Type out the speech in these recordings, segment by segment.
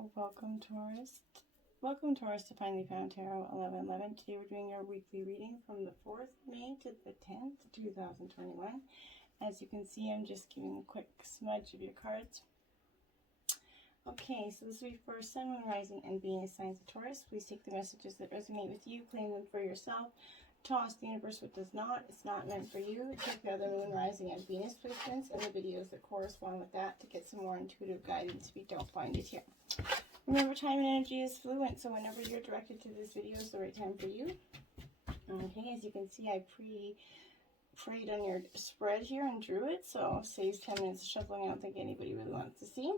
Welcome, Taurus. Welcome, Taurus, to Finally Found Tarot 1111. Today we're doing our weekly reading from the 4th May to the 10th, 2021. As you can see, I'm just giving a quick smudge of your cards. Okay, so this week for Sun, Moon, Rising, and Venus signs of Taurus. Please take the messages that resonate with you, claim them for yourself. Toss the universe what does not. It's not meant for you. Check the other Moon, Rising, and Venus placements and the videos that correspond with that to get some more intuitive guidance if you don't find it here. Remember, time and energy is fluent, so whenever you're directed to this video is the right time for you. Okay, as you can see, I prayed on your spread here and drew it, so saves 10 minutes of shuffling. I don't think anybody really wants to see.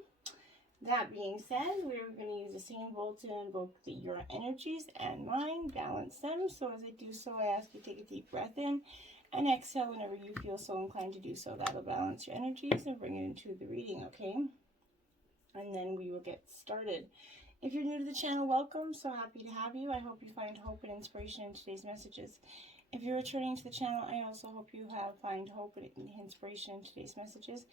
That being said, we're going to use the same bowl to invoke your energies and mine, balance them. So as I do so, I ask you to take a deep breath in and exhale whenever you feel so inclined to do so. That'll balance your energies and bring it into the reading, okay? And then we will get started. If you're new to the channel, welcome. So happy to have you. I hope you find hope and inspiration in today's messages. If you're returning to the channel, I also hope you find hope and inspiration in today's messages.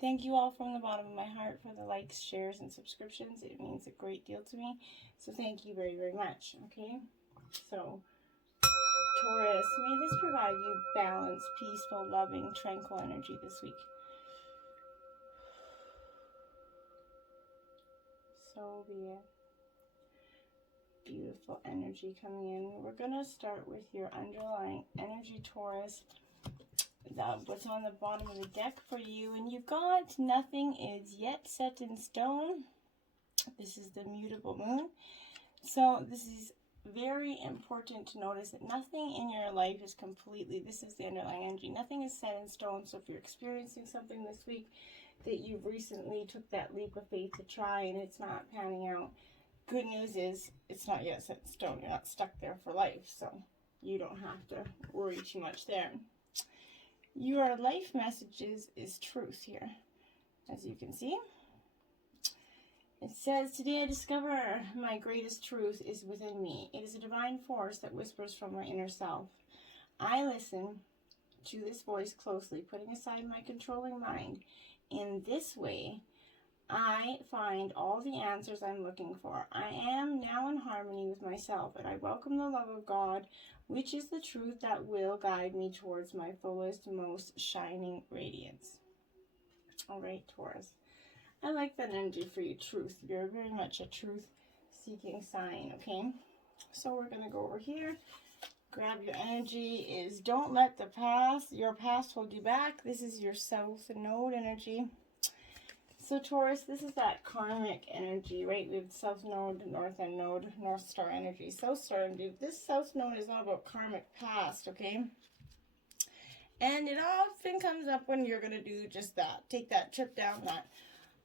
Thank you all from the bottom of my heart for the likes, shares, and subscriptions. It means a great deal to me. So thank you very, very much. Okay? So, Taurus, may this provide you balanced, peaceful, loving, tranquil energy this week. So be it. Beautiful energy coming in. We're going to start with your underlying energy, Taurus. What's on the bottom of the deck for you. And you've got nothing is yet set in stone. This is the mutable moon. So this is very important to notice that nothing in your life is completely, this is the underlying energy, nothing is set in stone. So if you're experiencing something this week that you've recently took that leap of faith to try and it's not panning out, good news is it's not yet set in stone. You're not stuck there for life, so you don't have to worry too much there. Your life messages is truth here, as you can see. It says, today I discover my greatest truth is within me. It is a divine force that whispers from my inner self. I listen to this voice closely, putting aside my controlling mind. In this way, I find all the answers I'm looking for. I am now in harmony with myself, and I welcome the love of God, which is the truth that will guide me towards my fullest, most shining radiance. All right, Taurus. I like that energy for you, truth. You're very much a truth-seeking sign, okay? So we're going to go over here. Grab your energy is don't let the past, your past hold you back. This is your South Node energy. So Taurus, this is that karmic energy, right? We have South Node, North End Node, North Star energy, South Star energy. This South Node is all about karmic past, okay? And it often comes up when you're going to do just that. Take that trip down that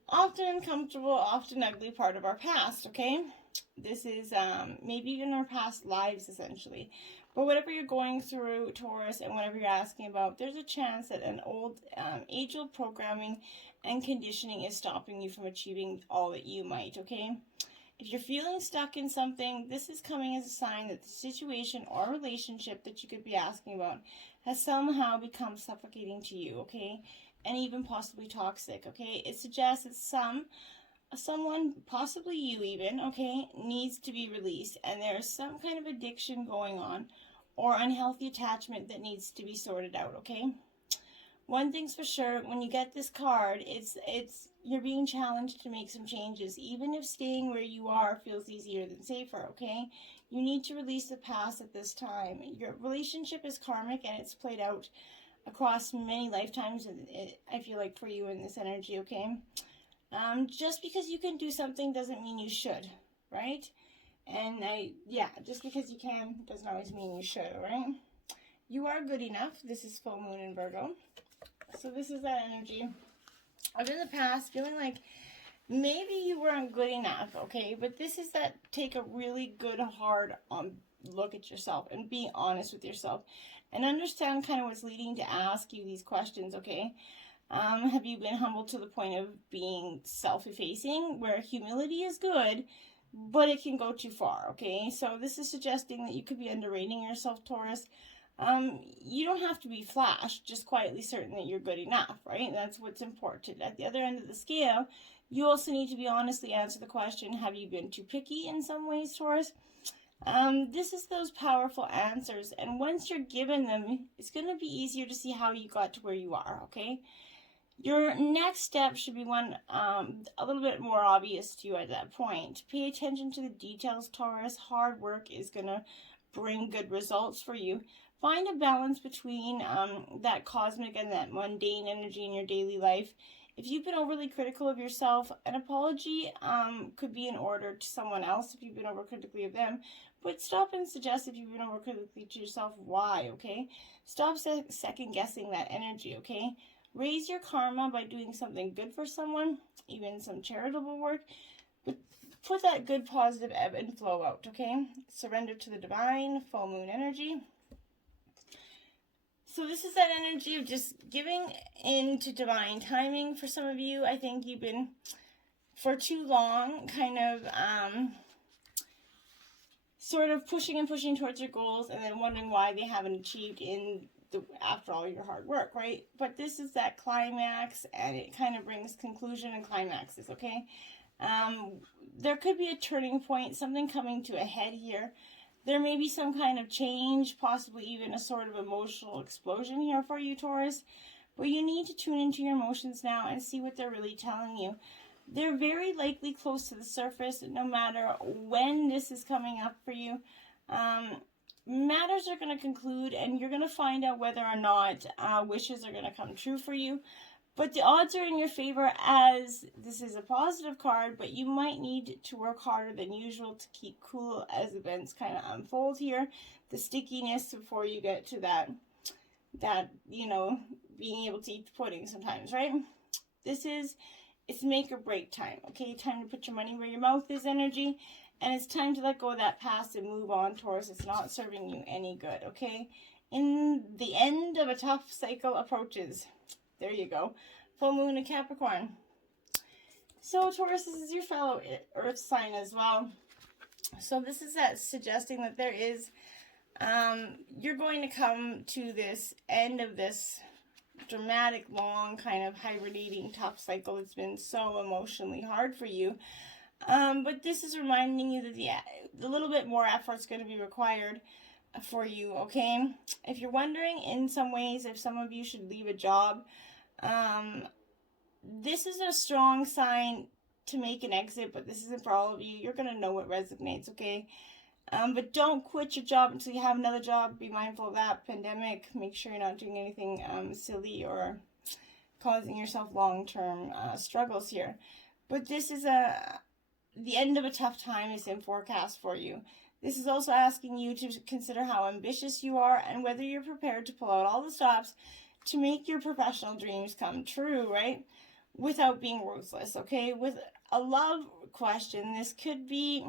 often uncomfortable, often ugly part of our past, okay? This is maybe even our past lives, essentially. But whatever you're going through, Taurus, and whatever you're asking about, there's a chance that an old, age-old programming and conditioning is stopping you from achieving all that you might, okay? If you're feeling stuck in something, this is coming as a sign that the situation or relationship that you could be asking about has somehow become suffocating to you, okay? And even possibly toxic, okay? It suggests that someone, possibly you even, okay, needs to be released, and there's some kind of addiction going on or unhealthy attachment that needs to be sorted out, okay? One thing's for sure, when you get this card, it's you're being challenged to make some changes, even if staying where you are feels easier than safer, okay? You need to release the past at this time. Your relationship is karmic, and it's played out across many lifetimes, and I feel like for you in this energy, okay? Just because you can do something doesn't mean you should, right? And just because you can doesn't always mean you should, all right? You are good enough. This is full moon in Virgo. So this is that energy of in the past feeling like maybe you weren't good enough, okay? But this is that take a really good, hard look at yourself and be honest with yourself and understand kind of what's leading to ask you these questions, okay? Have you been humbled to the point of being self-effacing, where humility is good, but it can go too far, okay? So this is suggesting that you could be underrating yourself, Taurus. You don't have to be flash, just quietly certain that you're good enough, right? That's what's important. At the other end of the scale, You also need to be honestly answer the question, have you been too picky in some ways, Taurus? This is those powerful answers, and once you're given them, it's going to be easier to see how you got to where you are, okay? Your next step should be one a little bit more obvious to you at that point. Pay attention to the details, Taurus. Hard work is going to bring good results for you. Find a balance between that cosmic and that mundane energy in your daily life. If you've been overly critical of yourself, an apology could be in order to someone else if you've been overcritically of them. But stop and suggest if you've been overcritically to yourself, why, okay? Stop second guessing that energy, okay? Raise your karma by doing something good for someone, even some charitable work. But put that good positive ebb and flow out, okay? Surrender to the divine, full moon energy. So this is that energy of just giving into divine timing for some of you. I think you've been, for too long, kind of sort of pushing and pushing towards your goals and then wondering why they haven't achieved after all your hard work, right? But this is that climax, and it kind of brings conclusion and climaxes, okay? There could be a turning point, something coming to a head here. There may be some kind of change, possibly even a sort of emotional explosion here for you, Taurus. But you need to tune into your emotions now and see what they're really telling you. They're very likely close to the surface, no matter when this is coming up for you. Matters are going to conclude, and you're going to find out whether or not wishes are going to come true for you. But the odds are in your favor, as this is a positive card, but you might need to work harder than usual to keep cool as events kind of unfold here. The stickiness before you get to that, you know, being able to eat the pudding sometimes, right? It's make or break time, okay? Time to put your money where your mouth is energy, and it's time to let go of that past and move on, Taurus. It's not serving you any good, okay? In the end of a tough cycle approaches. There you go. Full moon in Capricorn. So Taurus, this is your fellow earth sign as well. So this is that suggesting that there is, you're going to come to this end of this dramatic, long, kind of hibernating tough cycle. It's been so emotionally hard for you. But this is reminding you that the little bit more effort is going to be required for you, okay? If you're wondering in some ways if some of you should leave a job, this is a strong sign to make an exit, but this isn't for all of you. You're going to know what resonates, okay? But don't quit your job until you have another job. Be mindful of that pandemic. Make sure you're not doing anything silly or causing yourself long-term struggles here. But this is the end of a tough time is in forecast for you. This is also asking you to consider how ambitious you are and whether you're prepared to pull out all the stops to make your professional dreams come true, right? Without being ruthless, okay? With a love question, this could be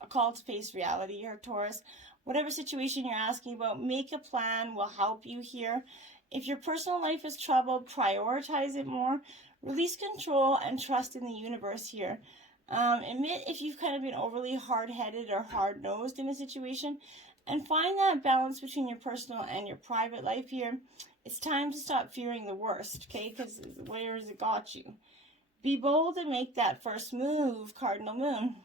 a call to face reality here, Taurus. Whatever situation you're asking about, make a plan will help you here. If your personal life is troubled, prioritize it more. Release control and trust in the universe here. Admit if you've kind of been overly hard-headed or hard-nosed in a situation, and find that balance between your personal and your private life here. It's time to stop fearing the worst, okay? Because where has it got you? Be bold and make that first move, Cardinal Moon.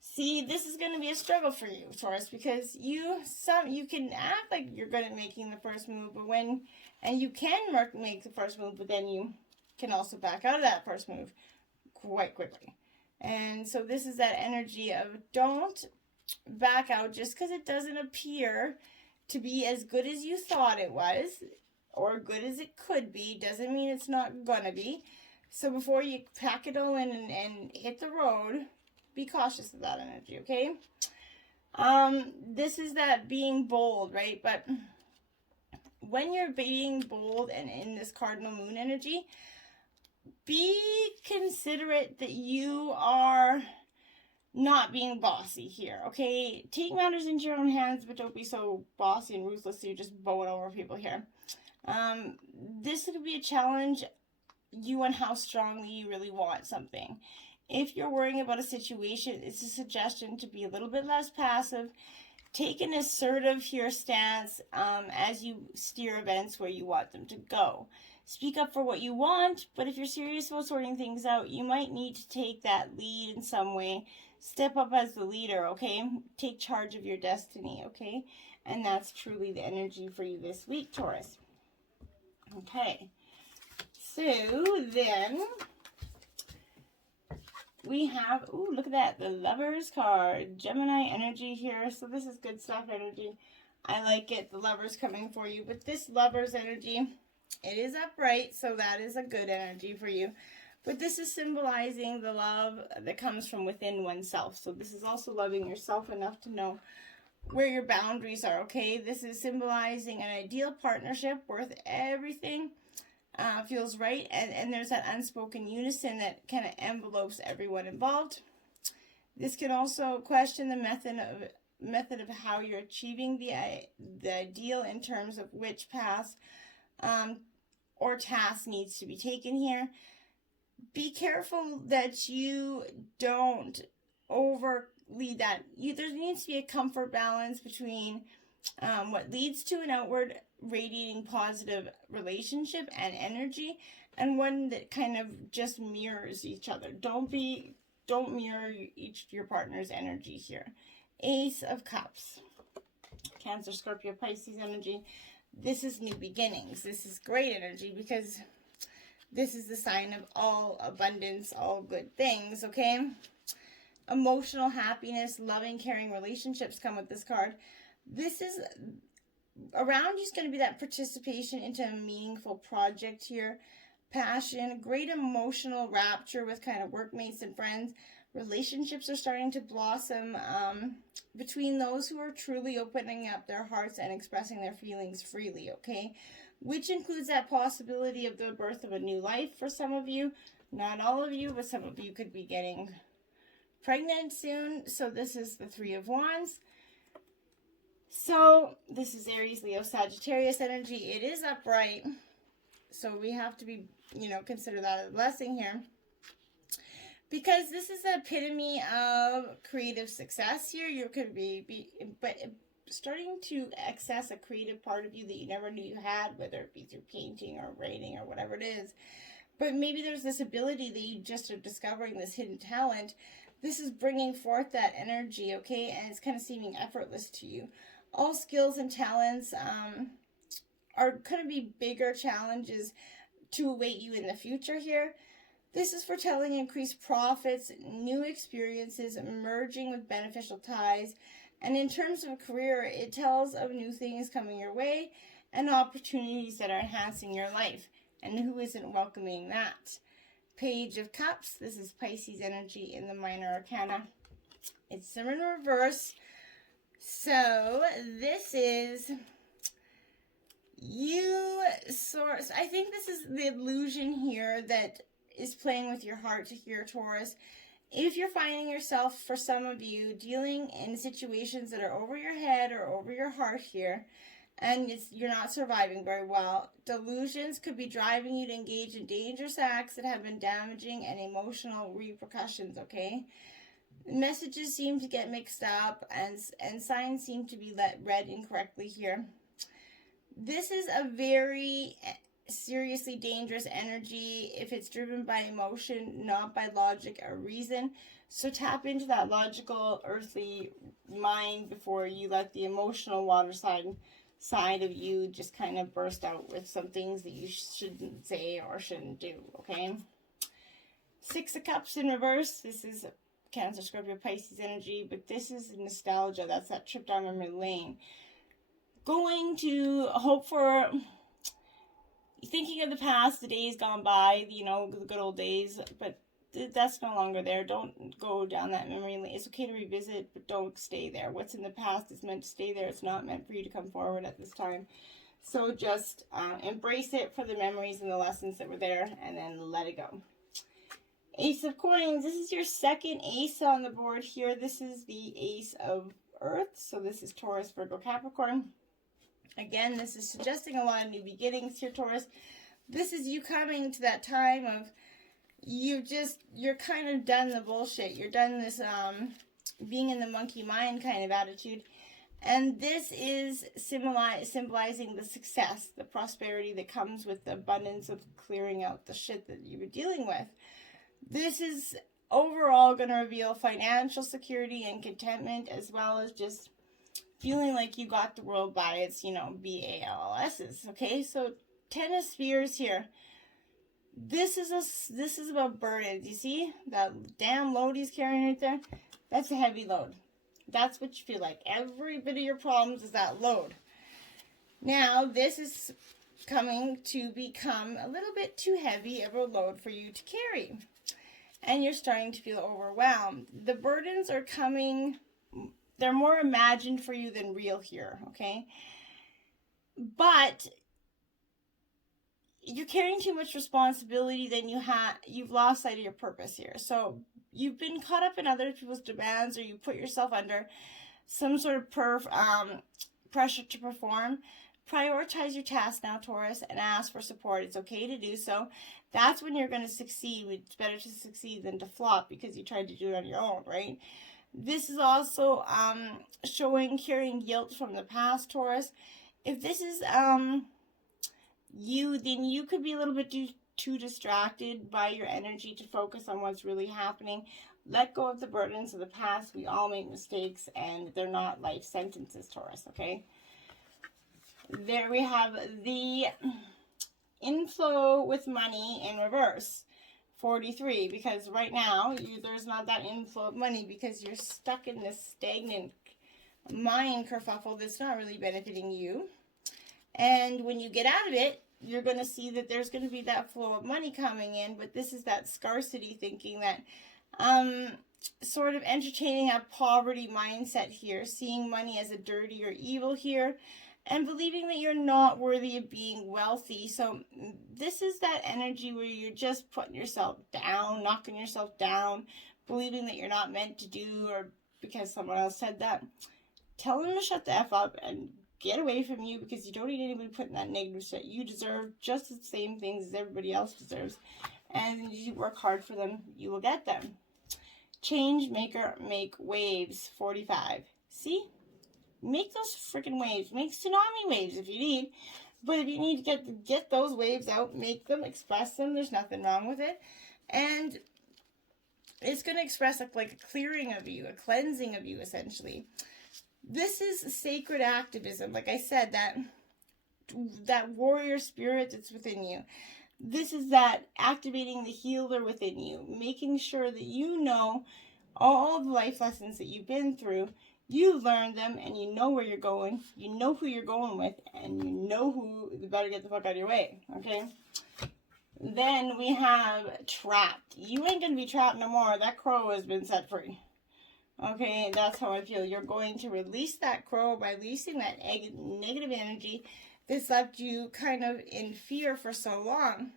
See, this is going to be a struggle for you, Taurus, because you can act like you're good at making the first move, and you can make the first move, but then you can also back out of that first move quite quickly. And so this is that energy of don't back out just because it doesn't appear to be as good as you thought it was or good as it could be. Doesn't mean it's not gonna be. So before you pack it all in and hit the road, be cautious of that energy, okay? This is that being bold, right? But when you're being bold and in this Cardinal Moon energy, be considerate that you are not being bossy here, okay? Take matters into your own hands, but don't be so bossy and ruthless so you're just bowing over people here. This could be a challenge you on how strongly you really want something. If you're worrying about a situation, it's a suggestion to be a little bit less passive. Take an assertive here stance as you steer events where you want them to go. speak up for what you want, but if you're serious about sorting things out, you might need to take that lead in some way. Step up as the leader, okay? Take charge of your destiny, okay? And that's truly the energy for you this week, Taurus. Okay. So then we have, ooh, look at that, the Lovers card. Gemini energy here. So this is good stuff energy. I like it. The Lovers coming for you. But this Lovers energy, it is upright, so that is a good energy for you. But this is symbolizing the love that comes from within oneself. So this is also loving yourself enough to know where your boundaries are, okay? This is symbolizing an ideal partnership worth everything. Feels right, and there's that unspoken unison that kind of envelopes everyone involved. This can also question the method of how you're achieving the ideal in terms of which path or task needs to be taken here. Be careful that you don't overlead that. There needs to be a comfort balance between what leads to an outward radiating positive relationship and energy, and one that kind of just mirrors each other. Don't mirror your partner's energy here. Ace of Cups. Cancer, Scorpio, Pisces energy. This is new beginnings. This is great energy because this is the sign of all abundance, all good things, okay? Emotional happiness, loving, caring relationships come with this card. This is around you is going to be that participation into a meaningful project here. Passion, great emotional rapture with kind of workmates and friends. Relationships are starting to blossom between those who are truly opening up their hearts and expressing their feelings freely, okay? Which includes that possibility of the birth of a new life for some of you. Not all of you, but some of you could be getting pregnant soon. So this is the Three of Wands. So this is Aries, Leo, Sagittarius energy. It is upright. So we have to be, consider that a blessing here. Because this is the epitome of creative success here. You could but starting to access a creative part of you that you never knew you had, whether it be through painting or writing or whatever it is. But maybe there's this ability that you just are discovering, this hidden talent. This is bringing forth that energy, okay? And it's kind of seeming effortless to you. All skills and talents are going to be bigger challenges to await you in the future here. This is foretelling increased profits, new experiences, merging with beneficial ties. And in terms of a career, it tells of new things coming your way and opportunities that are enhancing your life. And who isn't welcoming that? Page of Cups. This is Pisces energy in the Minor Arcana. It's in reverse. So this is you source. I think this is the illusion here that is playing with your heart here, Taurus. If you're finding yourself, for some of you, dealing in situations that are over your head or over your heart here, and you're not surviving very well, delusions could be driving you to engage in dangerous acts that have been damaging and emotional repercussions, okay? Messages seem to get mixed up, and signs seem to be read incorrectly here. This is a very seriously dangerous energy if it's driven by emotion, not by logic or reason. So tap into that logical, earthly mind before you let the emotional water side of you just kind of burst out with some things that you shouldn't say or shouldn't do, okay? Six of Cups in reverse. This is Cancer, Scorpio, Pisces energy, but this is nostalgia. That's that trip down memory lane. Going to hope for, thinking of the past, the days gone by, the good old days, but that's no longer there. Don't go down that memory lane. It's okay to revisit, but don't stay there. What's in the past is meant to stay there. It's not meant for you to come forward at this time. So just embrace it for the memories and the lessons that were there, and then let it go. Ace of Coins. This is your second ace on the board here. This is the Ace of Earth. So this is Taurus, Virgo, Capricorn. Again, this is suggesting a lot of new beginnings here, Taurus. This is you coming to that time of you're kind of done the bullshit. You're done this being in the monkey mind kind of attitude. And this is symbolizing the success, the prosperity that comes with the abundance of clearing out the shit that you were dealing with. This is overall going to reveal financial security and contentment, as well as just feeling like you got the world by its, BALLS's. Okay, so 10 of Spheres here. This is about burdens. You see that damn load he's carrying right there? That's a heavy load. That's what you feel like. Every bit of your problems is that load. Now, this is coming to become a little bit too heavy of a load for you to carry. And you're starting to feel overwhelmed. The burdens are coming, they're more imagined for you than real here, okay? But you're carrying too much responsibility, then you've lost sight of your purpose here. So you've been caught up in other people's demands, or you put yourself under some sort of pressure to perform. Prioritize your task now, Taurus, and ask for support. It's okay to do so. That's when you're going to succeed. It's better to succeed than to flop because you tried to do it on your own, right? This is also showing carrying guilt from the past, Taurus. If this is you, then you could be a little bit too distracted by your energy to focus on what's really happening. Let go of the burdens of the past. We all make mistakes, and they're not life sentences, Taurus, okay? There we have the inflow with money in reverse, 43, because right now there's not that inflow of money because you're stuck in this stagnant mind kerfuffle that's not really benefiting you. And when you get out of it, you're going to see that there's going to be that flow of money coming in, but this is that scarcity thinking, that sort of entertaining a poverty mindset here, seeing money as a dirty or evil here, and believing that you're not worthy of being wealthy. So this is that energy where you're just putting yourself down, knocking yourself down, believing that you're not meant to do, or because someone else said that. Tell them to shut the F up and get away from you, because you don't need anybody putting that negative shit. You deserve just the same things as everybody else deserves. And you work hard for them, you will get them. Change maker, make waves, 45. See? Make those freaking waves. Make tsunami waves if you need. But if you need to get those waves out, make them, express them. There's nothing wrong with it. And it's going to express like a clearing of you, a cleansing of you, essentially. This is sacred activism. Like I said, that warrior spirit that's within you. This is that activating the healer within you, making sure that you know all the life lessons that you've been through. You've learned them, and you know where you're going. You know who you're going with, and you know who better get the fuck out of your way, okay? Then we have trapped. You ain't going to be trapped no more. That crow has been set free. Okay, that's how I feel. You're going to release that crow by releasing that negative energy that's left you kind of in fear for so long.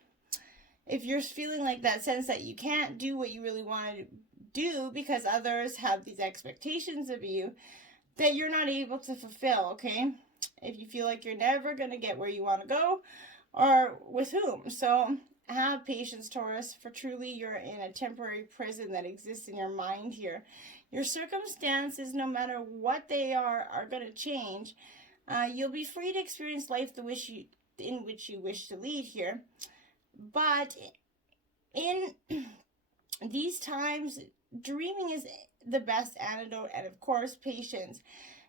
If you're feeling like that sense that you can't do what you really want to do because others have these expectations of you that you're not able to fulfill, okay? If you feel like you're never going to get where you want to go, or with whom. So have patience, Taurus, for truly you're in a temporary prison that exists in your mind here. Your circumstances, no matter what they are going to change. You'll be free to experience life in which you wish to lead here. But in these times, dreaming is the best antidote, and of course, patience.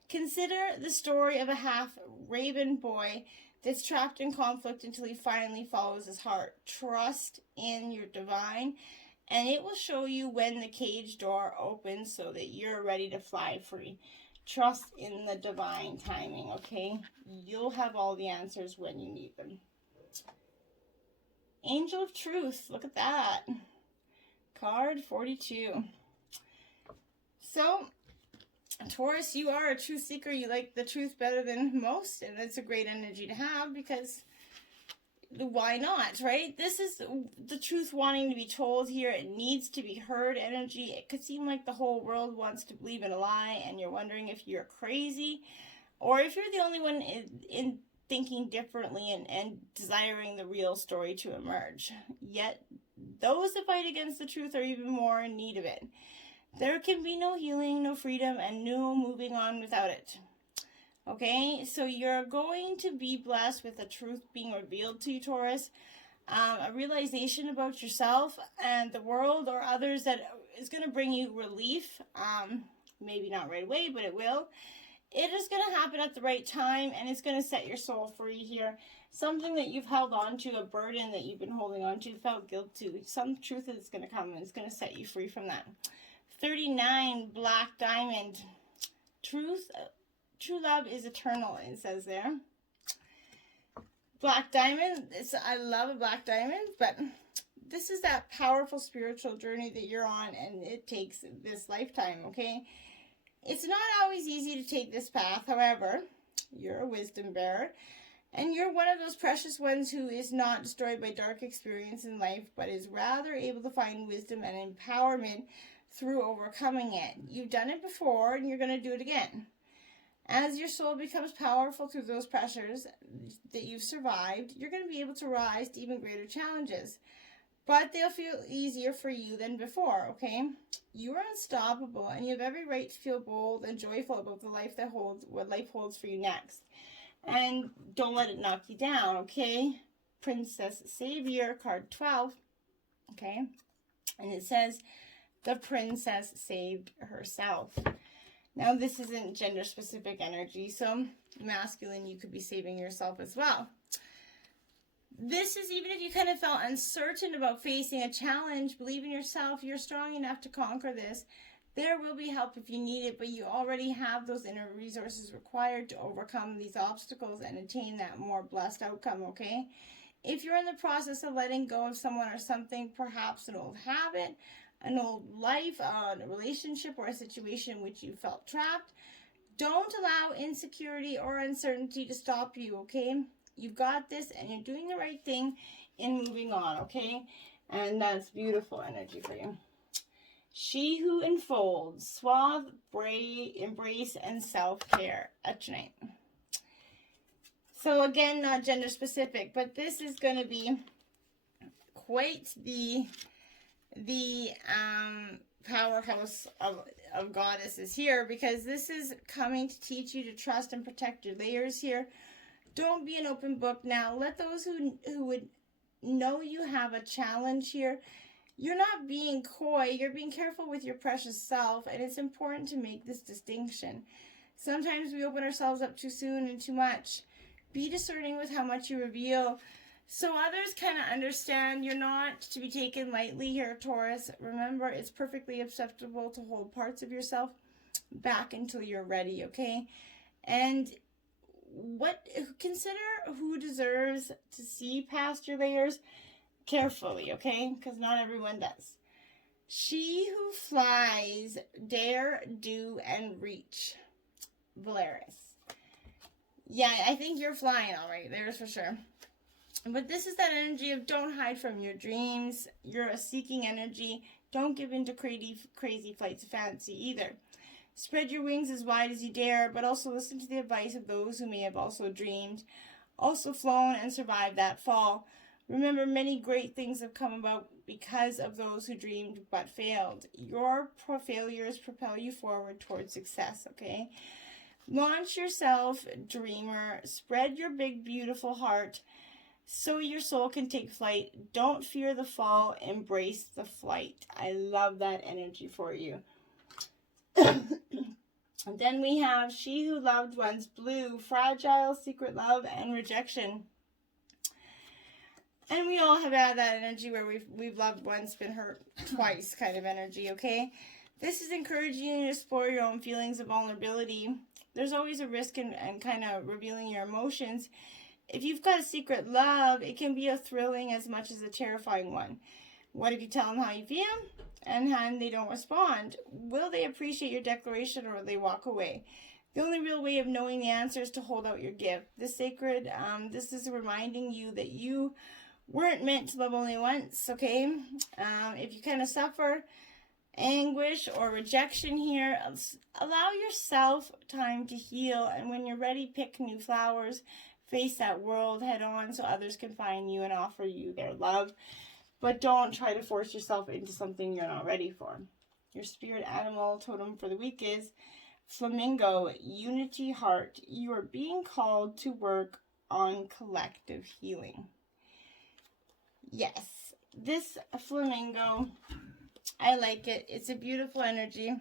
Consider the story of a half-raven boy that's trapped in conflict until he finally follows his heart. Trust in your divine, and it will show you when the cage door opens so that you're ready to fly free. Trust in the divine timing, okay? You'll have all the answers when you need them. Angel of Truth, look at that. Card 42. So, Taurus, you are a truth seeker. You like the truth better than most, and it's a great energy to have because why not, right? This is the truth wanting to be told here. It needs to be heard energy. It could seem like the whole world wants to believe in a lie, and you're wondering if you're crazy or if you're the only one in thinking differently and desiring the real story to emerge. Yet, those that fight against the truth are even more in need of it. There can be no healing, no freedom, and no moving on without it. Okay, so you're going to be blessed with the truth being revealed to you, Taurus. A realization about yourself and the world or others that is going to bring you relief. Maybe not right away, but it will. It is going to happen at the right time, and it's going to set your soul free here. Something that you've held on to, a burden that you've been holding on to, felt guilt to. Some truth is going to come, and it's going to set you free from that. 39, Black Diamond. True love is eternal, it says there. Black diamond, I love a black diamond, but this is that powerful spiritual journey that you're on, and it takes this lifetime, okay? It's not always easy to take this path. However, you're a wisdom bearer, and you're one of those precious ones who is not destroyed by dark experience in life, but is rather able to find wisdom and empowerment through overcoming it. You've done it before, and you're going to do it again. As your soul becomes powerful through those pressures that you've survived, you're going to be able to rise to even greater challenges. But they'll feel easier for you than before, okay? You are unstoppable, and you have every right to feel bold and joyful about the life that holds, what life holds for you next. And don't let it knock you down, okay? Princess Savior, card 12, okay? And it says, the princess saved herself. Now, this isn't gender-specific energy, so masculine, you could be saving yourself as well. This is even if you kind of felt uncertain about facing a challenge, believe in yourself, you're strong enough to conquer this. There will be help if you need it, but you already have those inner resources required to overcome these obstacles and attain that more blessed outcome, okay? If you're in the process of letting go of someone or something, perhaps an old habit, an old life, a relationship, or a situation in which you felt trapped, don't allow insecurity or uncertainty to stop you, okay? You've got this, and you're doing the right thing in moving on, okay? And that's beautiful energy for you. She who enfolds, suave, embrace, and self-care at tonight. So again, not gender specific, but this is going to be quite the powerhouse of goddesses here, because this is coming to teach you to trust and protect your layers here. Don't be an open book now. Let those who would know you have a challenge here. You're not being coy. You're being careful with your precious self, and it's important to make this distinction. Sometimes we open ourselves up too soon and too much. Be discerning with how much you reveal, so others kind of understand you're not to be taken lightly here, Taurus. Remember, it's perfectly acceptable to hold parts of yourself back until you're ready, okay? And consider who deserves to see past your layers carefully, okay? Because not everyone does. She who flies, dare, do, and reach. Valeris. Yeah, I think you're flying all right. There's for sure. But this is that energy of don't hide from your dreams. You're a seeking energy. Don't give in to crazy flights of fancy either. Spread your wings as wide as you dare, but also listen to the advice of those who may have also dreamed, also flown and survived that fall. Remember, many great things have come about because of those who dreamed but failed. Your failures propel you forward towards success, okay? Launch yourself, dreamer. Spread your big, beautiful heart so your soul can take flight. Don't fear the fall. Embrace the flight. I love that energy for you. And then we have She Who Loved One's Blue, fragile, secret love, and rejection. And we all have had that energy where we've loved ones, been hurt twice kind of energy, okay? This is encouraging you to explore your own feelings of vulnerability. There's always a risk in kind of revealing your emotions. If you've got a secret love, it can be a thrilling as much as a terrifying one. What if you tell them how you feel and they don't respond? Will they appreciate your declaration, or will they walk away? The only real way of knowing the answer is to hold out your gift. This is reminding you that you weren't meant to love only once, okay? If you kind of suffer anguish or rejection here, allow yourself time to heal, and when you're ready, pick new flowers. Face that world head on so others can find you and offer you their love. But don't try to force yourself into something you're not ready for. Your spirit animal totem for the week is Flamingo, unity heart. You are being called to work on collective healing. Yes, this flamingo, I like it. It's a beautiful energy.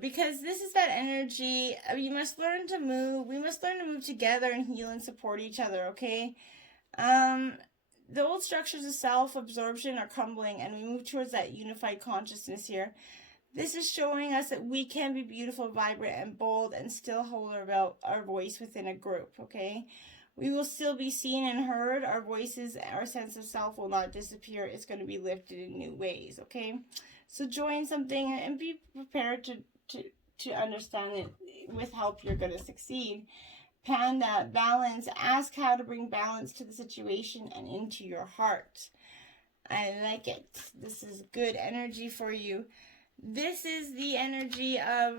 Because this is that energy. You must learn to move. We must learn to move together and heal and support each other, okay? The old structures of self-absorption are crumbling, and we move towards that unified consciousness here. This is showing us that we can be beautiful, vibrant, and bold and still hold our voice within a group, okay? We will still be seen and heard. Our voices, our sense of self will not disappear. It's going to be lifted in new ways, okay? So join something and be prepared to understand that with help you're going to succeed. Panda, balance. Ask how to bring balance to the situation and into your heart. I like it. This is good energy for you. This is the energy of,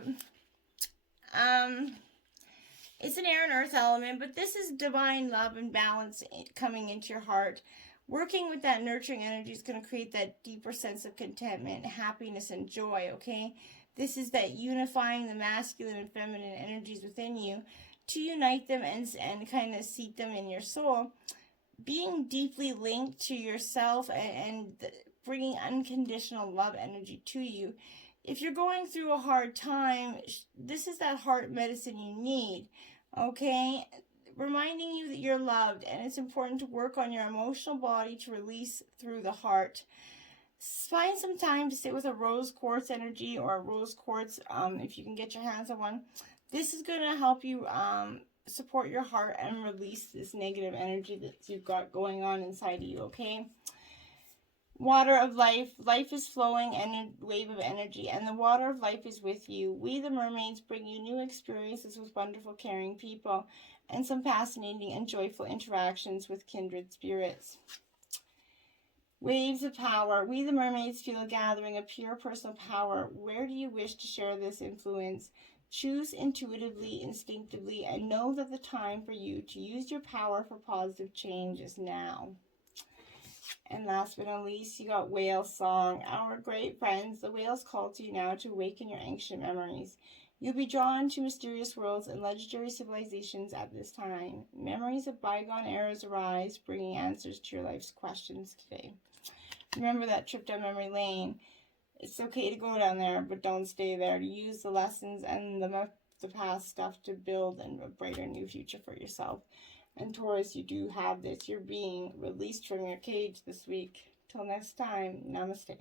it's an air and earth element, but this is divine love and balance coming into your heart. Working with that nurturing energy is going to create that deeper sense of contentment, happiness, and joy, okay? This is that unifying the masculine and feminine energies within you to unite them and kind of seat them in your soul. Being deeply linked to yourself and bringing unconditional love energy to you. If you're going through a hard time, this is that heart medicine you need, okay? Reminding you that you're loved, and it's important to work on your emotional body to release through the heart. Find some time to sit with a rose quartz energy or a rose quartz, if you can get your hands on one. This is going to help you support your heart and release this negative energy that you've got going on inside of you, okay? Water of life. Life is flowing in a wave of energy, and the water of life is with you. We, the mermaids, bring you new experiences with wonderful, caring people and some fascinating and joyful interactions with kindred spirits. Waves of power. We, the mermaids, feel a gathering of pure personal power. Where do you wish to share this influence? Choose intuitively, instinctively, and know that the time for you to use your power for positive change is now. And last but not least, you got whale song. Our great friends, the whales call to you now to awaken your ancient memories. You'll be drawn to mysterious worlds and legendary civilizations at this time. Memories of bygone eras arise, bringing answers to your life's questions today. Remember that trip down memory lane. It's okay to go down there, but don't stay there. To use the lessons and the past stuff to build a brighter new future for yourself. And Taurus, you do have this. You're being released from your cage this week. Till next time, namaste.